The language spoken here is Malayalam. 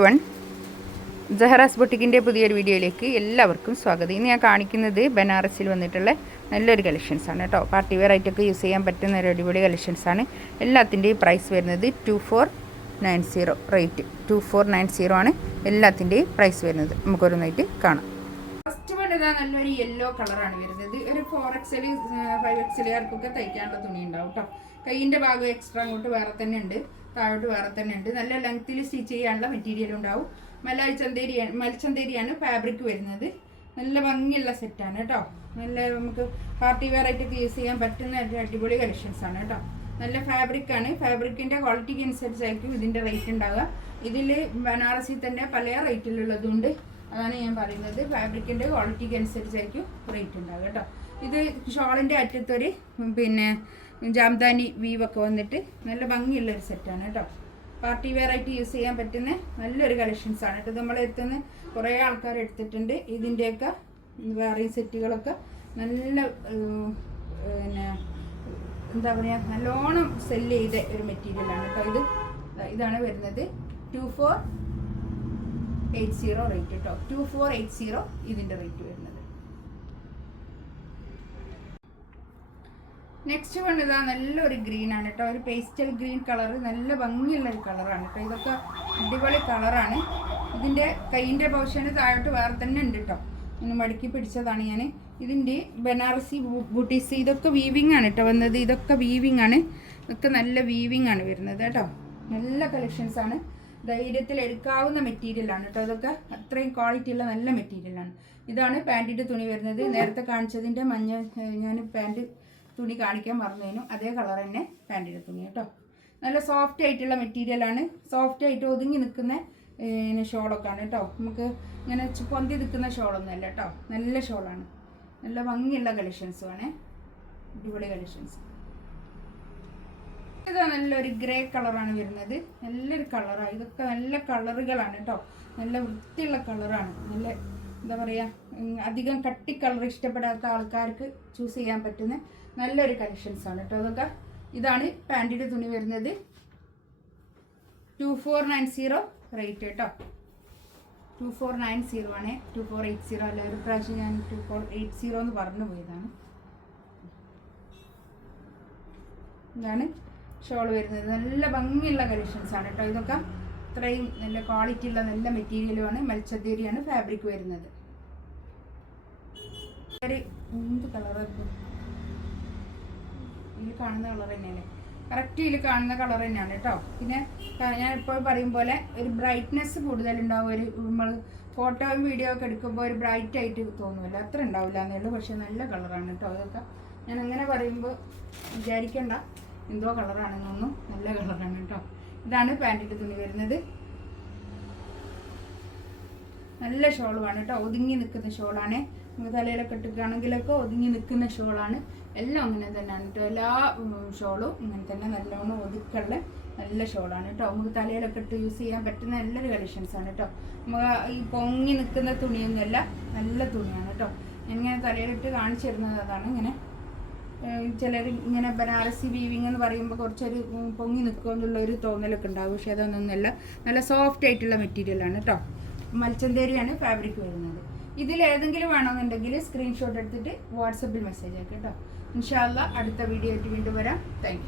വൺ ജഹറാസ് ബൊട്ടിക്കിന്റെ പുതിയൊരു വീഡിയോയിലേക്ക് എല്ലാവർക്കും സ്വാഗതം. ഇന്ന് ഞാൻ കാണിക്കുന്നത് ബനാറസിൽ വന്നിട്ടുള്ള നല്ലൊരു കളക്ഷൻസ് ആണ് കേട്ടോ. പാർട്ടി വെയർ ആയിട്ടൊക്കെ യൂസ് ചെയ്യാൻ പറ്റുന്ന ഒരു അടിപൊളി കളക്ഷൻസ് ആണ്. എല്ലാത്തിന്റെയും പ്രൈസ് വരുന്നത് two four nine zero rate two four nine zero ആണ്. എല്ലാത്തിന്റെയും പ്രൈസ് വരുന്നത്. നമുക്കൊരു നൈറ്റ് കാണാം. ഇതാ നല്ലൊരു യെല്ലോ കളറാണ് വരുന്നത്. ഒരു ഫോർ എക്സൽ ഫൈവ് എക്സലുകാർക്കൊക്കെ തയ്ക്കാനുള്ള തുണി ഉണ്ടാവും കേട്ടോ കൈയിന്റെ ഭാഗം എക്സ്ട്രാ അങ്ങോട്ട് വേറെ തന്നെ ഉണ്ട്. താഴോട്ട് വേറെ തന്നെ ഉണ്ട്. നല്ല ലെങ്ത്തിൽ സ്റ്റിച്ച് ചെയ്യാനുള്ള മെറ്റീരിയൽ ഉണ്ടാവും. മലായി ചന്തേരി മൽച്ചന്തേരിയാണ് ഫാബ്രിക് വരുന്നത്. നല്ല ഭംഗിയുള്ള സെറ്റാണ് കേട്ടോ നല്ല നമുക്ക് പാർട്ടി വെയർ ആയിട്ടൊക്കെ യൂസ് ചെയ്യാൻ പറ്റുന്ന അടിപൊളി കളക്ഷൻസ് ആണ് കേട്ടോ നല്ല ഫാബ്രിക്കാണ് ഫാബ്രിക്കിന്റെ ക്വാളിറ്റിക്ക് അനുസരിച്ചായിരിക്കും ഇതിന്റെ റേറ്റ് ഉണ്ടാവുക. ഇതിൽ ബനാറസിൽ തന്നെ പല റേറ്റിലുള്ളതുണ്ട് അതാണ് ഞാൻ പറയുന്നത്. ഫാബ്രിക്കിന്റെ ക്വാളിറ്റിക്ക് അനുസരിച്ചായിരിക്കും റേറ്റ് ഉണ്ടാവുക കേട്ടോ. ഇത് ഷോളിന്റെ അറ്റത്തൊരു പിന്നെ ജാംദാനി വീവൊക്കെ വന്നിട്ട് നല്ല ഭംഗിയുള്ളൊരു സെറ്റാണ് കേട്ടോ. പാർട്ടി വെയർ ആയിട്ട് യൂസ് ചെയ്യാൻ പറ്റുന്ന നല്ലൊരു കളക്ഷൻസ് ആണ് കേട്ടോ. നമ്മൾ എത്തുന്ന കുറേ ആൾക്കാർ എടുത്തിട്ടുണ്ട്. ഇതിന്റെയൊക്കെ വേറെ സെറ്റുകളൊക്കെ നല്ല പിന്നെ എന്താ പറയുക നല്ലോണം സെല്ല് ചെയ്ത ഒരു മെറ്റീരിയലാണ് കേട്ടോ ഇത്. ഇതാണ് വരുന്നത്. Two four eight zero rate കേട്ടോ ടു ഫോർ എയ്റ്റ് സീറോ ഇതിന്റെ റേറ്റ് വരുന്നത്. നെക്സ്റ്റ് വൺ ഇതാ നല്ലൊരു ഗ്രീൻ ആണ് കേട്ടോ ഒരു പേസ്റ്റൽ ഗ്രീൻ കളർ നല്ല ഭംഗിയുള്ള ഒരു കളറാണ് കേട്ടോ ഇതൊക്കെ അടിപൊളി കളറാണ് ഇതിന്റെ കൈയിന്റെ പോർഷന് താഴോട്ട് വേറെ തന്നെ ഉണ്ട് കേട്ടോ ഇങ്ങനെ മടക്കി പിടിച്ചതാണ് ഞാൻ ഇതിന്റെ ബനാറസി ബുട്ടീസ് ഇതൊക്കെ വീവിങ് ആണ് കേട്ടോ വന്നത്. ഇതൊക്കെ വീവിങ് ആണ്. ഇതൊക്കെ നല്ല വീവിങ് ആണ് വരുന്നത് കേട്ടോ നല്ല കളക്ഷൻസ് ആണ്. ധൈര്യത്തിൽ എടുക്കാവുന്ന മെറ്റീരിയലാണ് കേട്ടോ. അതൊക്കെ അത്രയും ക്വാളിറ്റി ഉള്ള നല്ല മെറ്റീരിയലാണ് ഇതാണ് പാന്റിന്റെ തുണി വരുന്നത്. നേരത്തെ കാണിച്ചതിന്റെ മഞ്ഞ ഞാൻ പാന്റ് തുണി കാണിക്കാൻ മറന്നതിനും അതേ കളർ തന്നെ പാന്റിന്റെ തുണി കേട്ടോ. നല്ല സോഫ്റ്റ് ആയിട്ടുള്ള മെറ്റീരിയലാണ് സോഫ്റ്റ് ആയിട്ട് ഒതുങ്ങി നിൽക്കുന്ന പിന്നെ ഷോളൊക്കെ ആണ് കേട്ടോ. നമുക്ക് ഇങ്ങനെ പൊന്തി നിൽക്കുന്ന ഷോളൊന്നുമല്ല കേട്ടോ. നല്ല ഷോളാണ്. നല്ല ഭംഗിയുള്ള കളക്ഷൻസും ആണ്. അടിപൊളി കളക്ഷൻസ് ഇതാ നല്ലൊരു ഗ്രേ കളറാണ് വരുന്നത്. നല്ലൊരു കളറാണ് ഇതൊക്കെ നല്ല കളറുകളാണ് കേട്ടോ നല്ല വൃത്തിയുള്ള കളറാണ്. നല്ല എന്താ പറയുക അധികം കട്ടി കളർ ഇഷ്ടപ്പെടാത്ത ആൾക്കാർക്ക് ചൂസ് ചെയ്യാൻ പറ്റുന്ന നല്ലൊരു കളക്ഷൻസ് ആണ് കേട്ടോ അതൊക്കെ. ഇതാണ് പാന്റിന്റെ തുണി വരുന്നത്. Two four nine zero rate കേട്ടോ ടു ഫോർ നയൻ സീറോ ആണ്. ടു ഫോർ എയ്റ്റ് സീറോ അല്ല ഒരു പ്രാവശ്യം ഞാൻ ടു ഫോർ എയ്റ്റ് സീറോ എന്ന് പറഞ്ഞു പോയതാണ്. ഇതാണ് ഷോൾ വരുന്നത്. നല്ല ഭംഗിയുള്ള കളക്ഷൻസ് ആണ് കേട്ടോ ഇതൊക്കെ ഇത്രയും നല്ല ക്വാളിറ്റി ഉള്ള നല്ല മെറ്റീരിയലുമാണ് മത്സ്യത്തേരിയാണ് ഫാബ്രിക് വരുന്നത്. എന്ത് കളറായിരുന്നു ഇതിൽ കാണുന്ന കളർ തന്നെയല്ലേ? കറക്റ്റ് ഇതിൽ കാണുന്ന കളർ തന്നെയാണ് കേട്ടോ പിന്നെ ഞാൻ ഇപ്പോൾ പറയും പോലെ ഒരു ബ്രൈറ്റ്നെസ് കൂടുതലുണ്ടാവും. ഒരു നമ്മൾ ഫോട്ടോയും വീഡിയോ ഒക്കെ എടുക്കുമ്പോൾ ഒരു ബ്രൈറ്റ് ആയിട്ട് തോന്നുമല്ലോ അത്ര ഉണ്ടാവില്ല എന്നേ ഉള്ളൂ. പക്ഷെ നല്ല കളറാണ് കേട്ടോ അതൊക്കെ ഞാൻ അങ്ങനെ പറയുമ്പോൾ വിചാരിക്കണ്ട. എന്തോ കളറാണെന്നൊന്നും നല്ല കളറാണ് കേട്ടോ. ഇതാണ് പാന്റിന്റെ തുണി വരുന്നത്. നല്ല ഷോളുമാണ് കേട്ടോ. ഒതുങ്ങി നിൽക്കുന്ന ഷോളാണ്. നമുക്ക് തലയിലൊക്കെ ഇട്ടിട്ടാണെങ്കിലൊക്കെ ഒതുങ്ങി നിൽക്കുന്ന ഷോളാണ്. എല്ലാം അങ്ങനെ തന്നെയാണ് കേട്ടോ. എല്ലാ ഷോളും ഇങ്ങനെ തന്നെ നല്ലോണം ഒതുക്കുള്ള നല്ല ഷോളാണ് കേട്ടോ. നമുക്ക് തലയിലൊക്കെ ഇട്ട് യൂസ് ചെയ്യാൻ പറ്റുന്ന നല്ലൊരു കളക്ഷൻസ് ആണ് കേട്ടോ. നമുക്ക് ഈ പൊങ്ങി നിൽക്കുന്ന തുണിയൊന്നുമല്ല നല്ല തുണിയാണ് കേട്ടോ. ഞാനിങ്ങനെ തലയിലിട്ട് കാണിച്ചിരുന്നത് അതാണ് ഇങ്ങനെ. ചിലർ ഇങ്ങനെ ബനാറസി വീവിങ് എന്ന് പറയുമ്പോൾ കുറച്ചൊരു പൊങ്ങി നിൽക്കുമെന്നുള്ള ഒരു തോന്നലൊക്കെ ഉണ്ടാവും. പക്ഷേ അതൊന്നൊന്നുമല്ല. നല്ല സോഫ്റ്റ് ആയിട്ടുള്ള മെറ്റീരിയലാണ് കേട്ടോ മൽച്ചന്തേരിയാണ് ഫാബ്രിക് വരുന്നത്. ഇതിൽ ഏതെങ്കിലും വേണമെന്നുണ്ടെങ്കിൽ സ്ക്രീൻഷോട്ട് എടുത്തിട്ട് വാട്സപ്പിൽ മെസ്സേജ് ആക്കാം കേട്ടോ ഇൻഷാല്ല അടുത്ത വീഡിയോ ആയിട്ട് വീണ്ടും വരാം. താങ്ക്